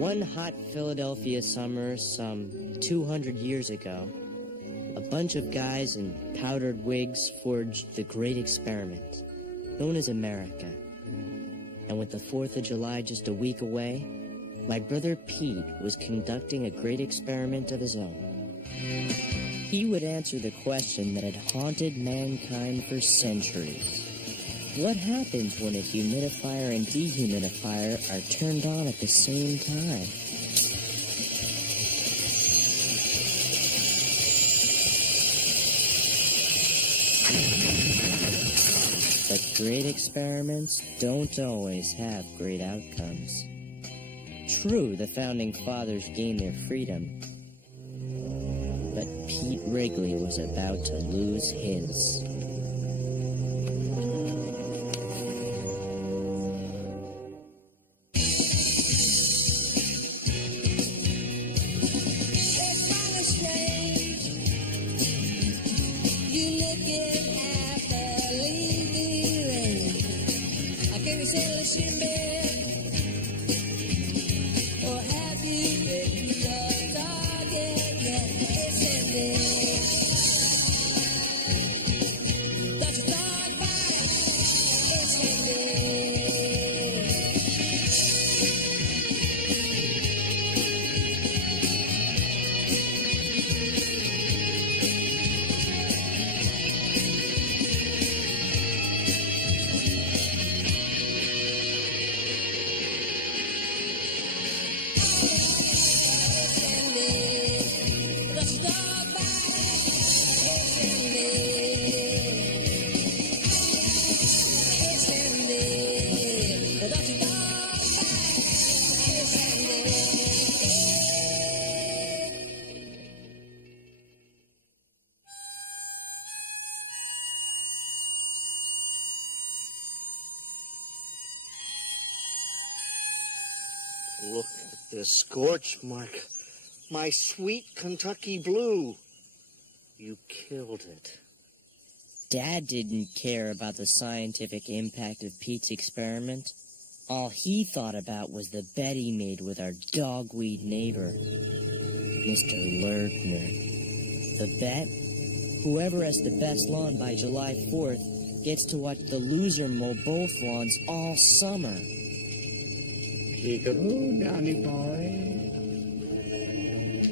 One hot Philadelphia summer some 200 years ago, a bunch of guys in powdered wigs forged the great experiment, known as America. And with the 4th of July just a week away, my brother Pete was conducting a great experiment of his own. He would answer the question that had haunted mankind for centuries. What happens when a humidifier and dehumidifier are turned on at the same time? But great experiments don't always have great outcomes. True, the founding fathers gained their freedom, but Pete Wrigley was about to lose his. Look at this scorch mark. My sweet Kentucky blue. You killed it. Dad didn't care about the scientific impact of Pete's experiment. All he thought about was the bet he made with our dogweed neighbor, Mr. Lertner. The bet? Whoever has the best lawn by July 4th gets to watch the loser mow both lawns all summer. Peek-a-boo, Johnny boy.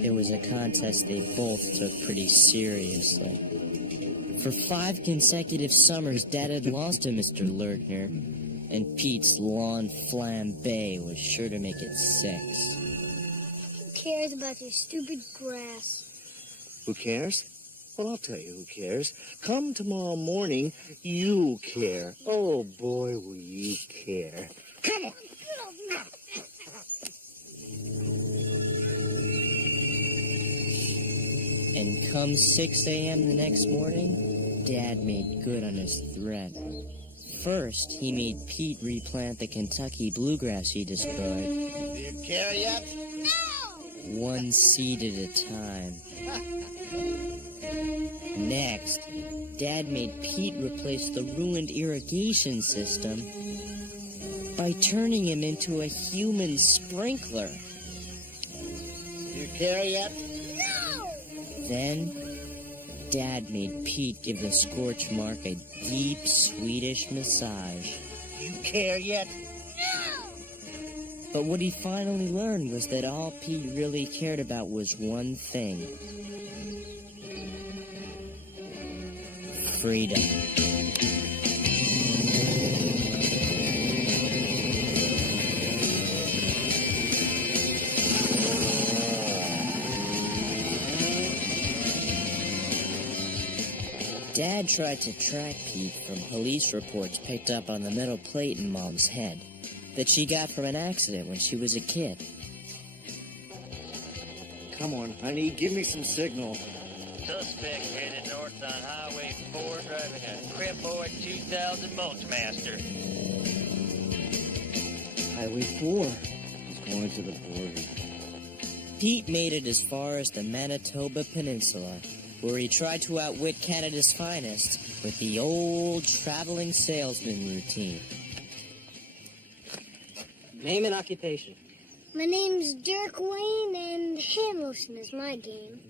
It was a contest they both took pretty seriously. For 5 consecutive summers, Dad had lost to Mr. Lertner, and Pete's lawn flambe was sure to make it 6. Who cares about your stupid grass? Who cares? Well, I'll tell you who cares. Come tomorrow morning, you care. Oh, boy, will you care. Come on. And come 6 a.m. the next morning, Dad made good on his threat. First, he made Pete replant the Kentucky bluegrass he destroyed. Do you care yet? No! 1 seed at a time. Next, Dad made Pete replace the ruined irrigation system by turning him into a human sprinkler. Do you care yet? Then, Dad made Pete give the scorch mark a deep Swedish massage. You care yet? No! But what he finally learned was that all Pete really cared about was one thing. Freedom. Dad tried to track Pete from police reports picked up on the metal plate in Mom's head that she got from an accident when she was a kid. Come on, honey, give me some signal. Suspect headed north on Highway 4 driving a Cripboard 2000 Mulchmaster. Highway 4. He's going to the border. Pete made it as far as the Manitoba Peninsula, where he tried to outwit Canada's finest with the old traveling salesman routine. Name and occupation. My name's Dirk Wayne, and hand lotion is my game.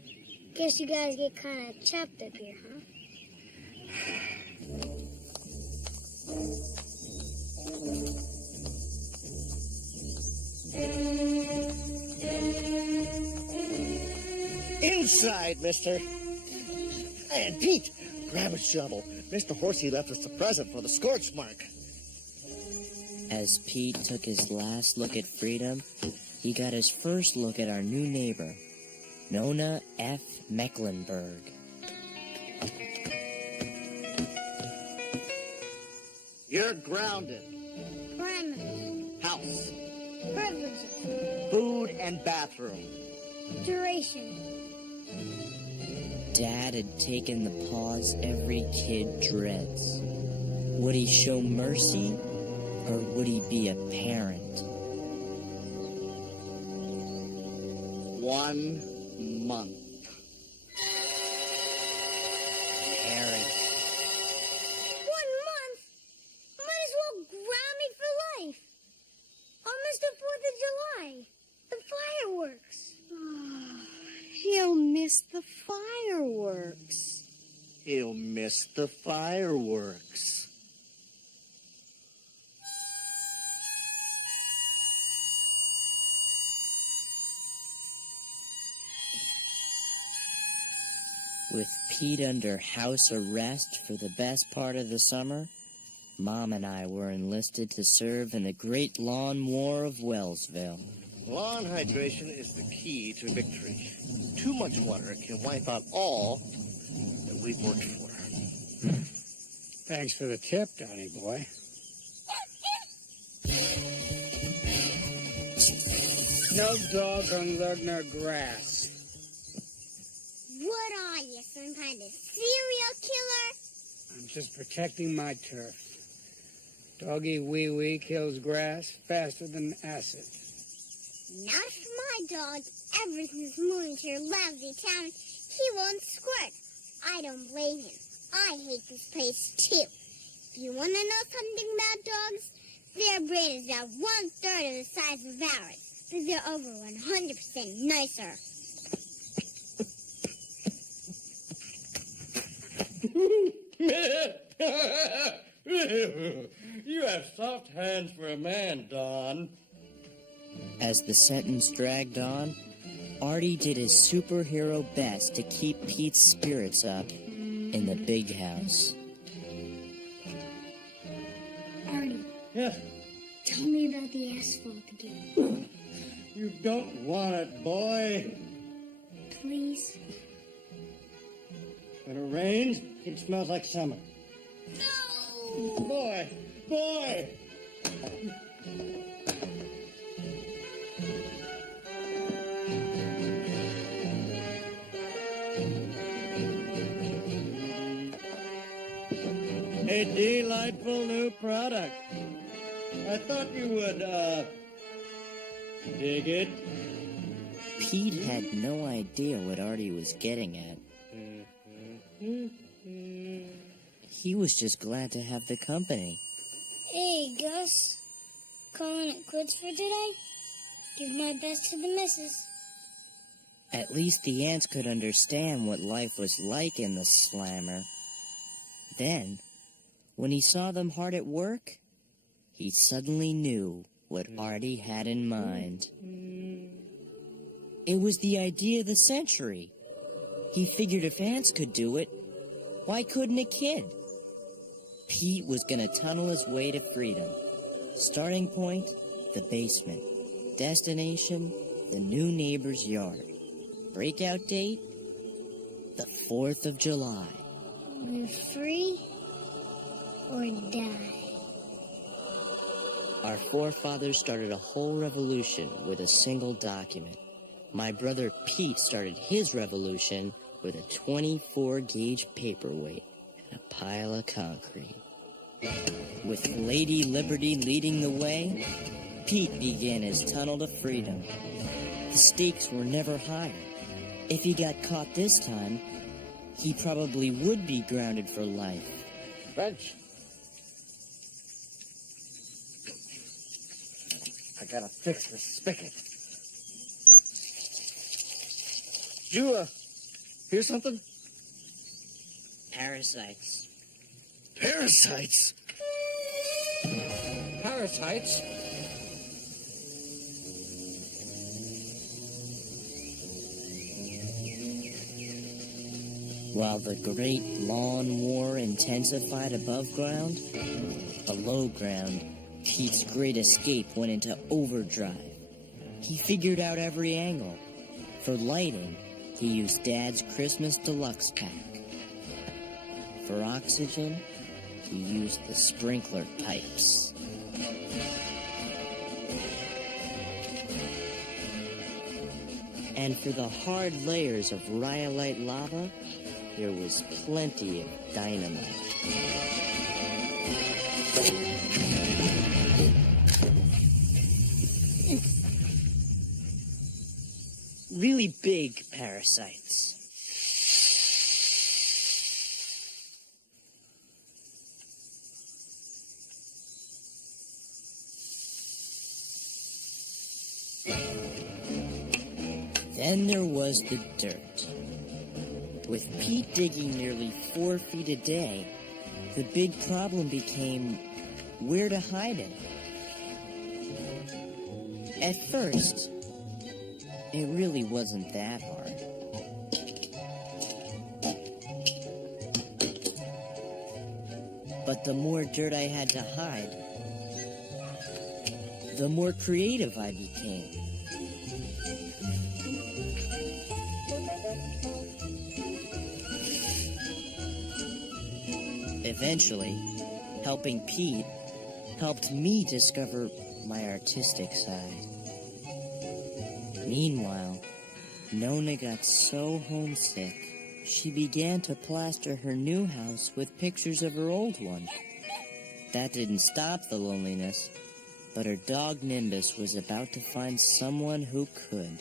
Guess you guys get kind of chopped up here, huh? Inside, mister. And Pete, grab a shovel. Mr. Horsey left us a present for the scorch mark. As Pete took his last look at freedom, he got his first look at our new neighbor, Nona F. Mecklenburg. You're grounded. Parameters. House, Privileges. food, and bathroom. Duration. Dad had taken the pause every kid dreads. Would he show mercy, or would he be a parent? 1 month. Parent. 1 month? Might as well ground me for life. I'll miss the 4th of July. The fireworks. He'll miss the fireworks. He'll miss the fireworks. With Pete under house arrest for the best part of the summer, Mom and I were enlisted to serve in the Great Lawn War of Wellsville. Lawn hydration is the key to victory. Too much water can wipe out all that we've worked for. Thanks for the tip, Donnie boy. No dog on Lugner grass. What are you, some kind of serial killer? I'm just protecting my turf. Doggy wee wee kills grass faster than acid. Not for my dog. Ever since moving to your lousy town, he won't squirt. I don't blame him. I hate this place, too. If you want to know something about dogs, their brain is about 1/3 of the size of ours, but they're over 100% nicer. You have soft hands for a man, Don. As the sentence dragged on, Artie did his superhero best to keep Pete's spirits up in the big house. Artie, Yes, tell me about the asphalt again. you don't want it, boy. Please? When it rains, it smells like summer. No! Boy, boy! A delightful new product. I thought you would, dig it. Pete had no idea what Artie was getting at. He was just glad to have the company. Hey, Gus. Calling it quits for today? Give my best to the missus. At least the ants could understand what life was like in the slammer. Then, when he saw them hard at work, he suddenly knew what Artie had in mind. It was the idea of the century. He figured if ants could do it, why couldn't a kid? Pete was gonna tunnel his way to freedom. Starting point, the basement. Destination, the new neighbor's yard. Breakout date, the 4th of July. We're free or die. Our forefathers started a whole revolution with a single document. My brother Pete started his revolution with a 24-gauge paperweight and a pile of concrete. With Lady Liberty leading the way, Pete began his tunnel to freedom. The stakes were never higher. If he got caught this time, he probably would be grounded for life. Bench. I gotta fix the spigot. Did you, hear something? Parasites. Parasites? Parasites? While the Great Lawn War intensified above ground, below ground, Pete's great escape went into overdrive. He figured out every angle. For lighting, he used Dad's Christmas Deluxe pack. For oxygen, he used the sprinkler pipes. And for the hard layers of rhyolite lava, there was plenty of dynamite. Really big parasites. Then there was the dirt. With Pete digging nearly 4 feet a day, the big problem became where to hide it. At first, it really wasn't that hard. But the more dirt I had to hide, the more creative I became. Eventually, helping Pete helped me discover my artistic side. Meanwhile, Nona got so homesick, she began to plaster her new house with pictures of her old one. That didn't stop the loneliness, but her dog Nimbus was about to find someone who could.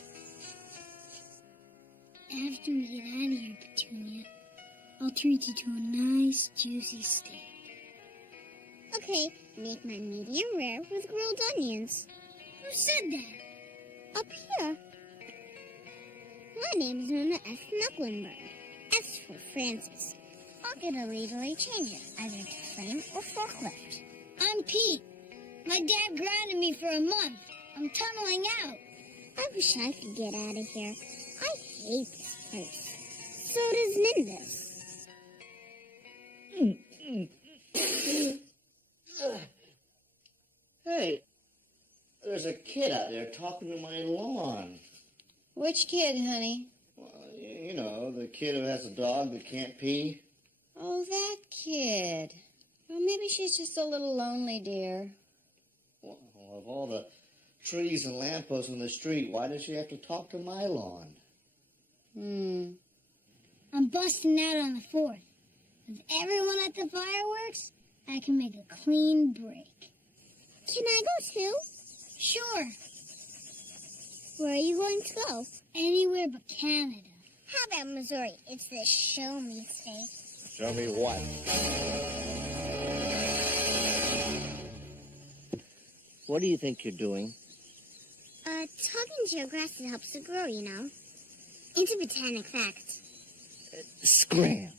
After we get out of here, Petunia, I'll treat you to a nice, juicy steak. Okay, make my medium rare with grilled onions. Who said that? Up here. My name's Nona F. Mecklenburg. S for Francis. I'll get a legally change it, either to frame or forklift. I'm Pete. My dad grounded me for a month. I'm tunneling out. I wish I could get out of here. I hate this place. So does Nimbus. Hey, there's a kid out there talking to my lawn. Which kid, honey? Well, you know, the kid who has a dog that can't pee. Oh, that kid. Well, maybe she's just a little lonely, dear. Well, of all the trees and lampposts on the street, why does she have to talk to my lawn? I'm busting out on the 4th. With everyone at the fireworks, I can make a clean break. Can I go too? Sure. Where are you going to go? Anywhere but Canada. How about Missouri? It's the show me state. Show me what? What do you think you're doing? Talking to your grass that helps it grow, you know. It's a botanic fact. Scram.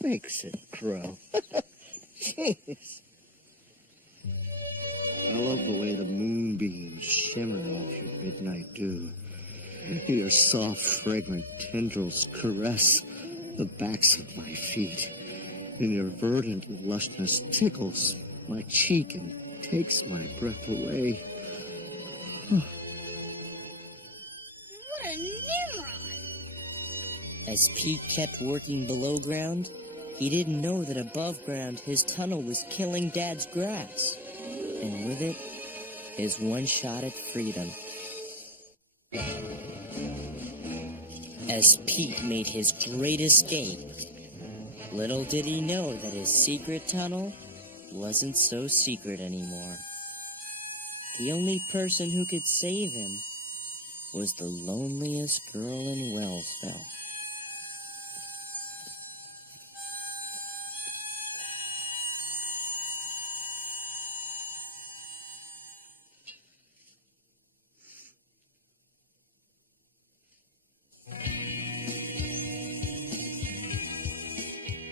Makes it grow. Jeez. I love the way the moonbeams shimmer off your midnight dew. Your soft, fragrant tendrils caress the backs of my feet, and your verdant lushness tickles my cheek and takes my breath away. What a Nimrod! As Pete kept working below ground, he didn't know that above ground his tunnel was killing Dad's grass. And with it, his one shot at freedom. As Pete made his great escape, little did he know that his secret tunnel wasn't so secret anymore. The only person who could save him was the loneliest girl in Wellsville.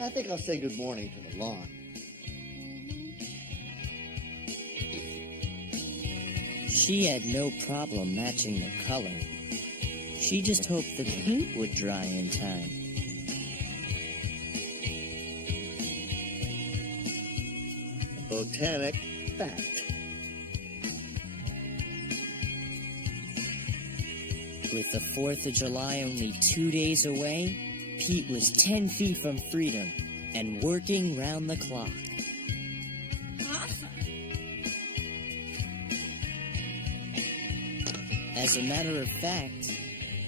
I think I'll say good morning to the lawn. She had no problem matching the color. She just hoped the paint would dry in time. Botanic fact. With the 4th of July only 2 days away, Pete was 10 feet from freedom and working round the clock. As a matter of fact,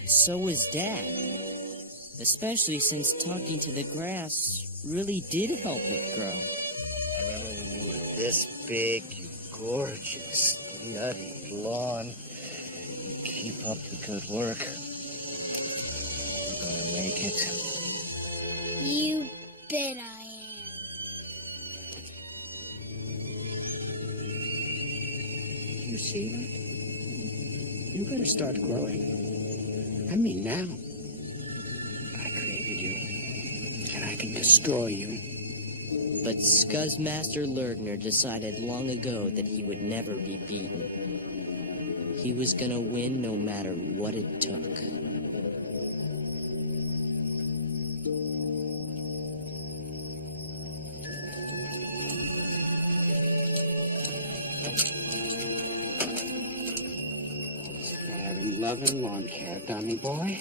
so was Dad. Especially since talking to the grass really did help it grow. This big, gorgeous, nutty lawn. Keep up the good work. We're gonna make it. You bet I am. You see that? You gotta start growing. I mean now. I created you, and I can destroy you. But Scuzzmaster Lergner decided long ago that he would never be beaten. He was gonna win no matter what it took. Having loving lawn care, dummy boy.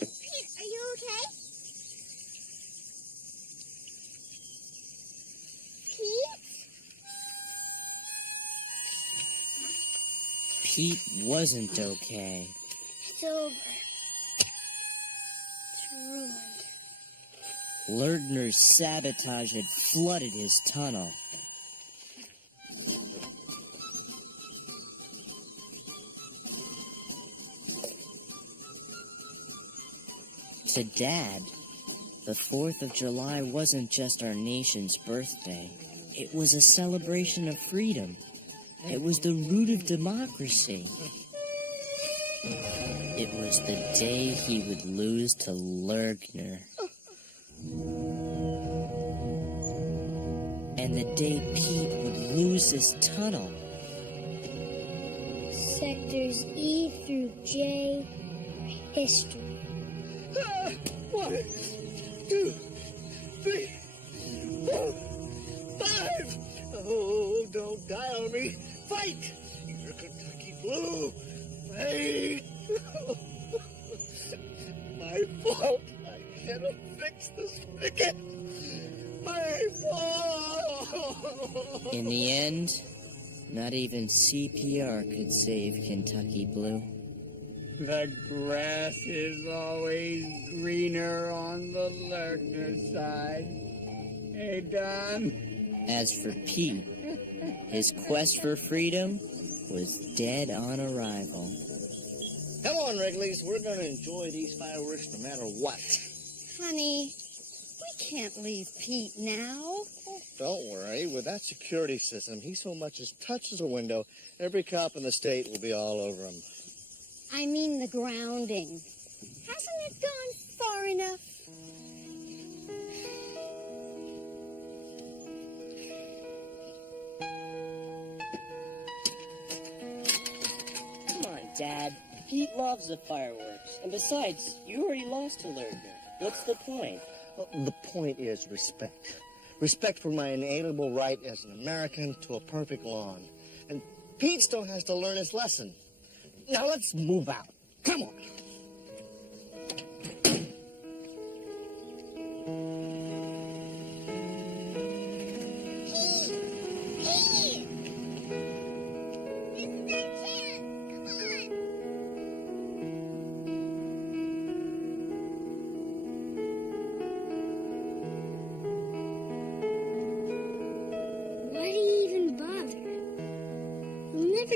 Pete, are you okay? Pete? Pete wasn't okay. It's over. It's ruined. Lergner's sabotage had flooded his tunnel. To Dad, the 4th of July wasn't just our nation's birthday. It was a celebration of freedom. It was the root of democracy. It was the day he would lose to Lergner. And the day Pete would lose his tunnel. Sectors E through J are history. 1, 2, 3, 4, 5. Oh, don't die on me. Fight! You're Kentucky Blue. Fight! My fault. I should have fixed the spigot. My fault. In the end, not even CPR could save Kentucky Blue. The grass is always greener on the Lergner side. Hey, Don. As for Pete, his quest for freedom was dead on arrival. Come on, Wrigley's. We're going to enjoy these fireworks no matter what. Honey, we can't leave Pete now. Don't worry. With that security system, he so much as touches a window, every cop in the state will be all over him. I mean the grounding. Hasn't it gone far enough? Come on, Dad. Pete loves the fireworks. And besides, you already lost to Lergner. What's the point? Well, the point is respect. Respect for my inalienable right as an American to a perfect lawn. And Pete still has to learn his lesson. Now let's move out. Come on. Pete! This is our chance. Come on.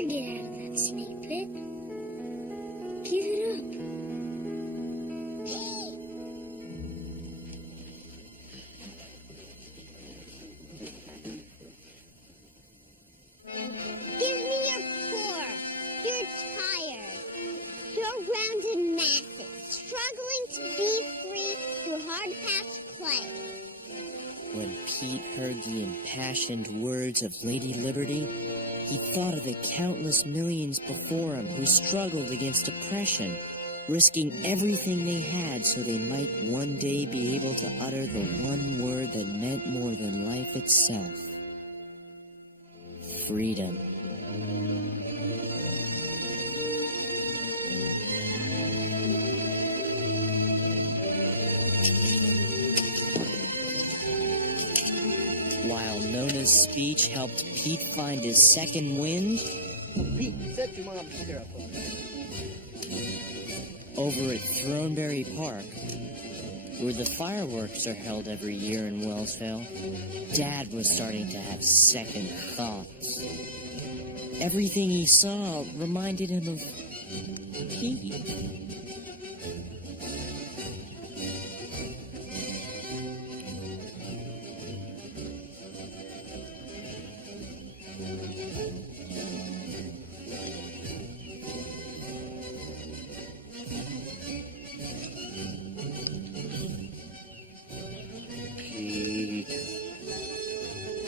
get out of that snake pit. Give it up. Give me your paw. You're tired. You're rounded masses, struggling to be free through hard-packed clay. When Pete heard the impassioned words of Lady Liberty, he thought of the countless millions before him who struggled against oppression, risking everything they had so they might one day be able to utter the one word that meant more than life itself. Freedom. While Nona's speech helped Pete find his second wind, Pete, set your mom's syrup on. over at Thornberry Park, where the fireworks are held every year in Wellsville, Dad was starting to have second thoughts. Everything he saw reminded him of Pete.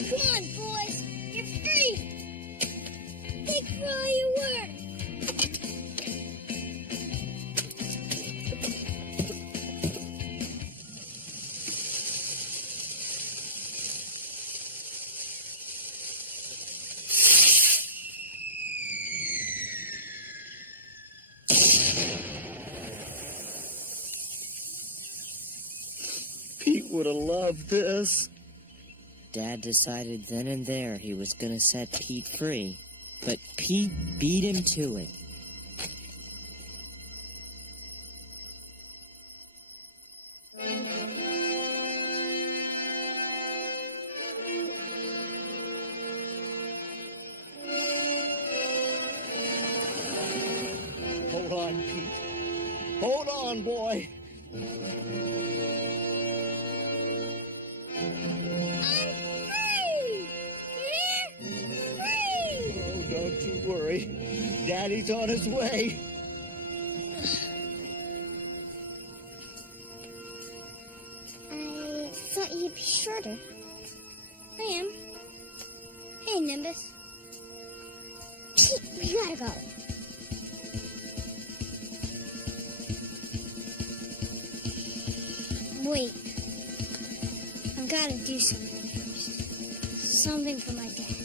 Come on, boys. You're free. Thanks for all your work. Pete would have loved this. Dad decided then and there he was gonna set Pete free, but Pete beat him to it. Hold on, Pete. Hold on, boy. Oh, don't you worry. Daddy's on his way. I thought you'd be shorter. I am. Hey, Nimbus. Pete, we gotta go. Wait. I've gotta do something first. Something for my dad.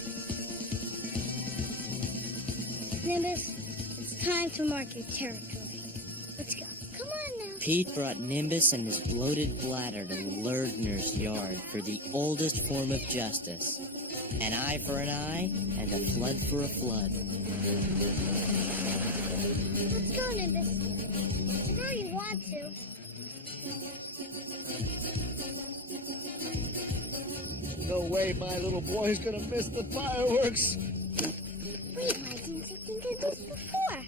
Nimbus, it's time to mark your territory. Let's go. Come on now. Pete brought Nimbus and his bloated bladder to Lerner's yard for the oldest form of justice. An eye for an eye, and a flood for a flood. Let's go, Nimbus. I know you want to. No way my little boy's gonna miss the fireworks. Wait, I didn't think of this before.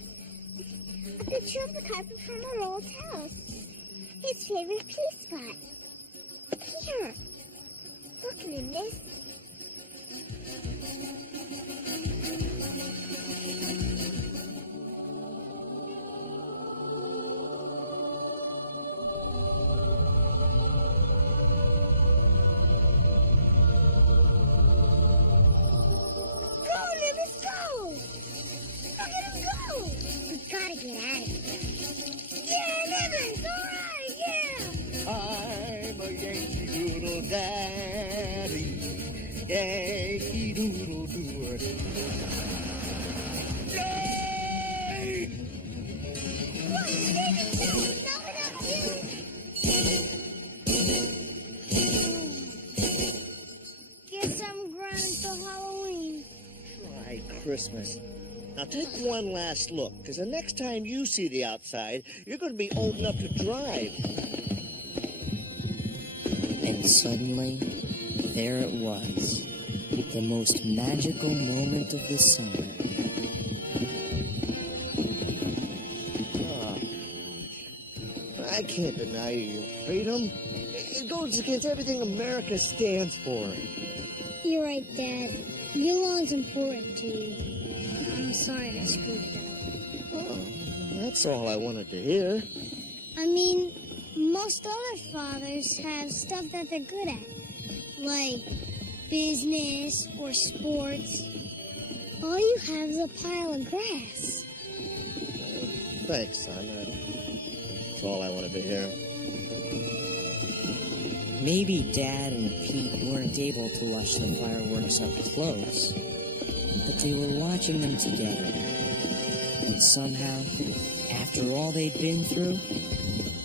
A picture of the carpet from our old house. His favorite pea spot. Here. Look, Nimbus. Gotta get out of here. Yeah, Nimbus! Alright, yeah! I'm a Yankee Doodle Daddy. Yankee Doodle Doer. Yay! What? Nimbus, knock it up, you! Guess I'm grinding till Halloween. Try Christmas. Now take one last look, because the next time you see the outside, you're going to be old enough to drive. And suddenly, there it was, the most magical moment of the summer. can't deny you your freedom. It goes against everything America stands for. You're right, Dad. Your law's important to you. I'm sorry I spoke that. Oh, that's all I wanted to hear. I mean, most other fathers have stuff that they're good at, like business or sports. All you have is a pile of grass. Thanks, son. That's all I wanted to hear. Maybe Dad and Pete weren't able to watch the fireworks up close, but they were watching them together. And somehow, after all they'd been through,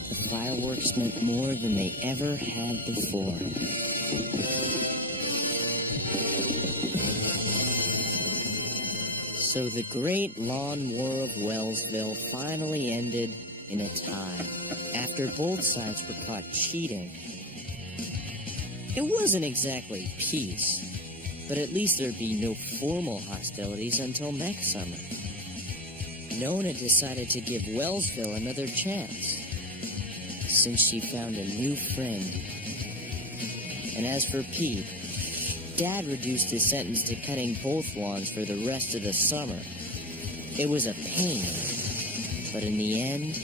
the fireworks meant more than they ever had before. So the great lawn war of Wellsville finally ended in a tie, after both sides were caught cheating. It wasn't exactly peace, but at least there'd be no formal hostilities until next summer. Nona decided to give Wellsville another chance, since she found a new friend. And as for Pete, Dad reduced his sentence to cutting both lawns for the rest of the summer. It was a pain, but in the end,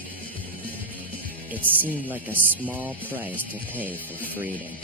it seemed like a small price to pay for freedom.